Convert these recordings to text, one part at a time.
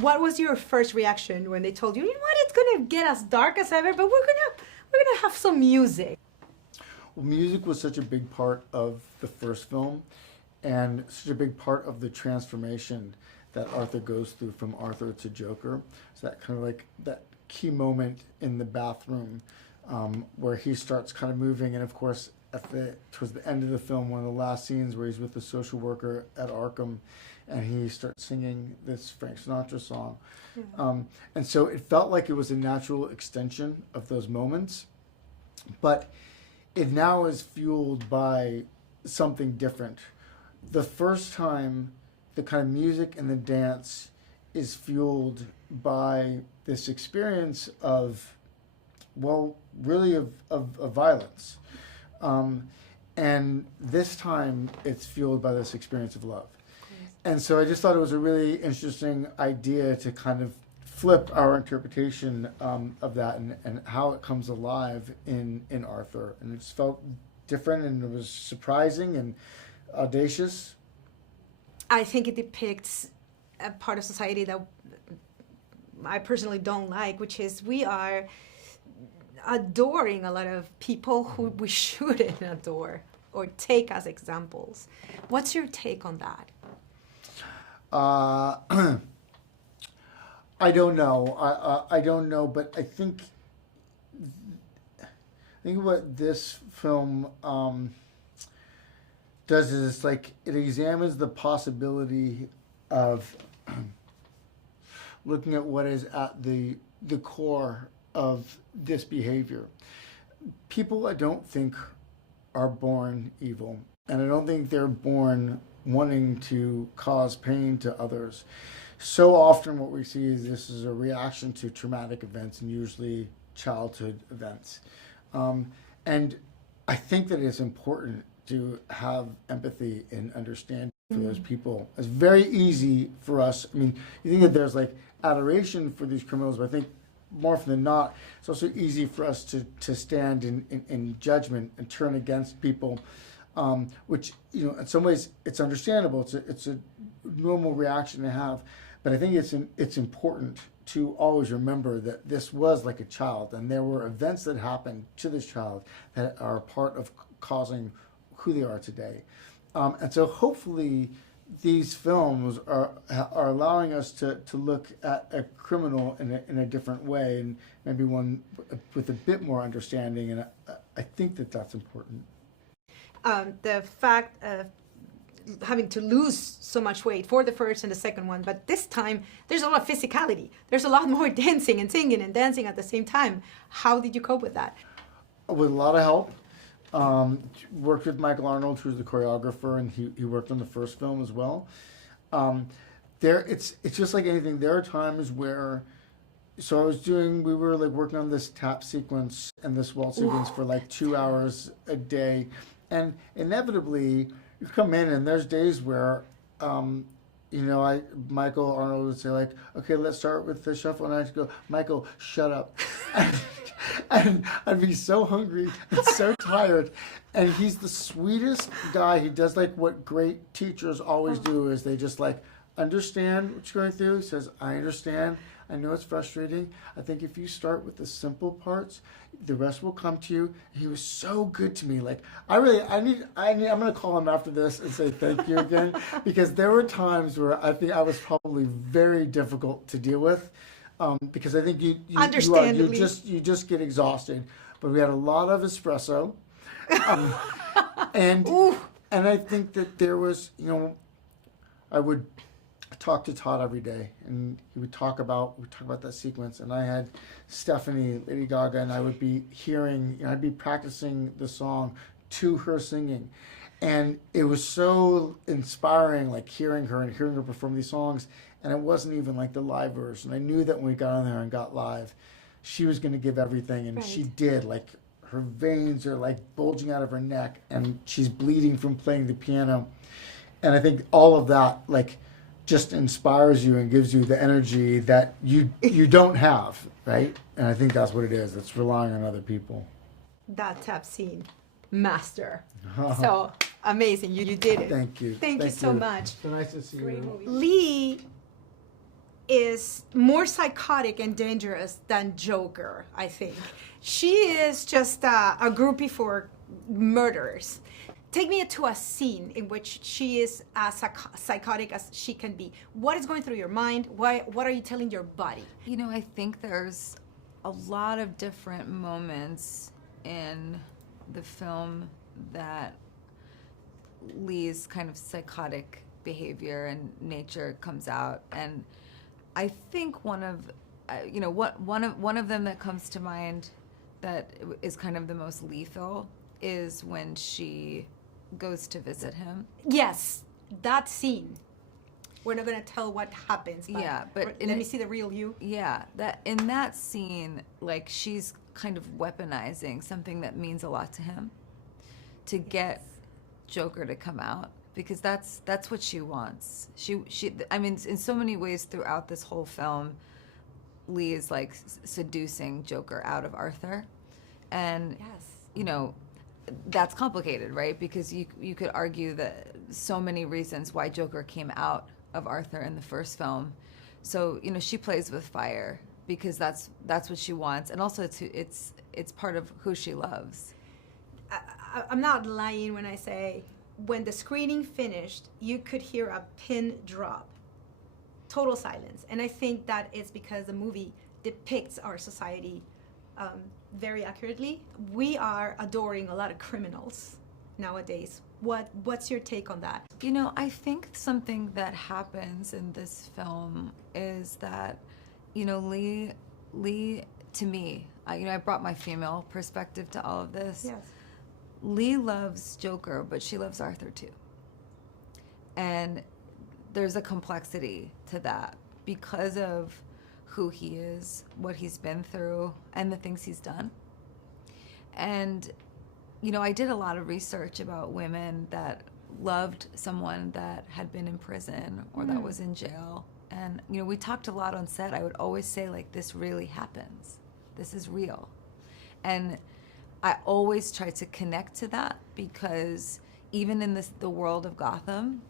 what was your first reaction when they told you, you know what, it's gonna get as dark as ever, but we're gonna have some music? Well, music was such a big part of the first film, and such a big part of the transformation that Arthur goes through from Arthur to Joker. So that kind of like that key moment in the bathroom where he starts kind of moving, and of course towards the end of the film, one of the last scenes where he's with the social worker at Arkham, and he starts singing this Frank Sinatra song. And so it felt like it was a natural extension of those moments, but it now is fueled by something different. The first time, the kind of music and the dance is fueled by this experience of, well, really of violence. And this time it's fueled by this experience of love. And so I just thought it was a really interesting idea to kind of flip our interpretation of that and how it comes alive in Arthur. And it just felt different, and it was surprising and audacious. I think it depicts a part of society that I personally don't like, which is we are adoring a lot of people who we shouldn't adore or take as examples. What's your take on that? I don't know. I don't know, but I think what this film does is it's like it examines the possibility of looking at what is at the core of this behavior. People, I don't think, are born evil, and I don't think they're born wanting to cause pain to others. So often what we see is this is a reaction to traumatic events, and usually childhood events. And I think that it's important to have empathy and understanding for those people. It's very easy for us. I mean, you think that there's like adoration for these criminals, but I think more often than not, it's also easy for us to stand in judgment and turn against people, which, you know, in some ways it's understandable. It's a normal reaction to have. But I think it's important to always remember that this was like a child, and there were events that happened to this child that are part of causing who they are today. And so hopefully these films are allowing us to look at a criminal in a different way, and maybe one with a bit more understanding, and I think that that's important. The fact of having to lose so much weight for the first and the second one, but this time there's a lot of physicality. There's a lot more dancing and singing and dancing at the same time. How did you cope with that? With a lot of help. Worked with Michael Arnold, who's the choreographer, and he worked on the first film as well. It's just like anything. There are times where, we were like working on this tap sequence and this waltz sequence for like 2 hours a day, and inevitably you come in and there's days where, Michael Arnold would say like, okay, let's start with the shuffle, and I'd go, Michael, shut up. And I'd be so hungry and so tired. And he's the sweetest guy. He does like what great teachers always do, is they just like understand what you're going through. He says, I understand. I know it's frustrating. I think if you start with the simple parts, the rest will come to you. He was so good to me. Like I'm going to call him after this and say thank you again, because there were times where I think I was probably very difficult to deal with. Because I think you just get exhausted. But we had a lot of espresso, and I think that there was, I would talk to Todd every day, and we would talk about that sequence. And I had Stephanie, Lady Gaga, and I would be I'd be practicing the song to her singing, and it was so inspiring, like hearing her perform these songs. And it wasn't even like the live version. I knew that when we got on there and got live, she was going to give everything, and she did. Like her veins are like bulging out of her neck, and she's bleeding from playing the piano. And I think all of that like just inspires you and gives you the energy that you don't have, right? And I think that's what it is. It's relying on other people. That tap scene, master. So amazing. You did it. Thank you. Thank you so much. So nice to see you. Lee is more psychotic and dangerous than Joker, I think. She is just a groupie for murderers. Take me to a scene in which she is as psychotic as she can be. What is going through your mind? What are you telling your body? You know, I think there's a lot of different moments in the film that Lee's kind of psychotic behavior and nature comes out, and I think one of them that comes to mind that is kind of the most lethal is when she goes to visit him. Yes, that scene. We're not gonna tell what happens. But let me see the real you. Yeah, that in that scene, like she's kind of weaponizing something that means a lot to him to get Joker to come out, because that's what she wants. She I mean, in so many ways throughout this whole film, Lee is like seducing Joker out of Arthur, and you know, that's complicated, right? Because you could argue that so many reasons why Joker came out of Arthur in the first film. So, you know, she plays with fire because that's what she wants, and also it's part of who she loves. I'm not lying when I say when the screening finished, you could hear a pin drop. Total silence. And I think that it's because the movie depicts our society very accurately. We are adoring a lot of criminals nowadays. What's your take on that? You know, I think something that happens in this film is that, you know, Lee to me, you know, I brought my female perspective to all of this. Yes. Lee loves Joker, but she loves Arthur too. And there's a complexity to that because of who he is, what he's been through, and the things he's done. And, you know, I did a lot of research about women that loved someone that had been in prison or that was in jail. And, you know, we talked a lot on set. I would always say, like, this really happens. This is real. And I always try to connect to that because even in the world of Gotham,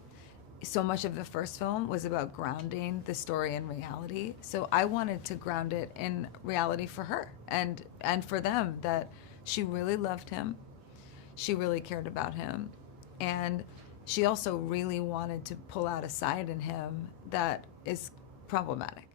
so much of the first film was about grounding the story in reality. So I wanted to ground it in reality for her and for them, that she really loved him. She really cared about him. And she also really wanted to pull out a side in him that is problematic.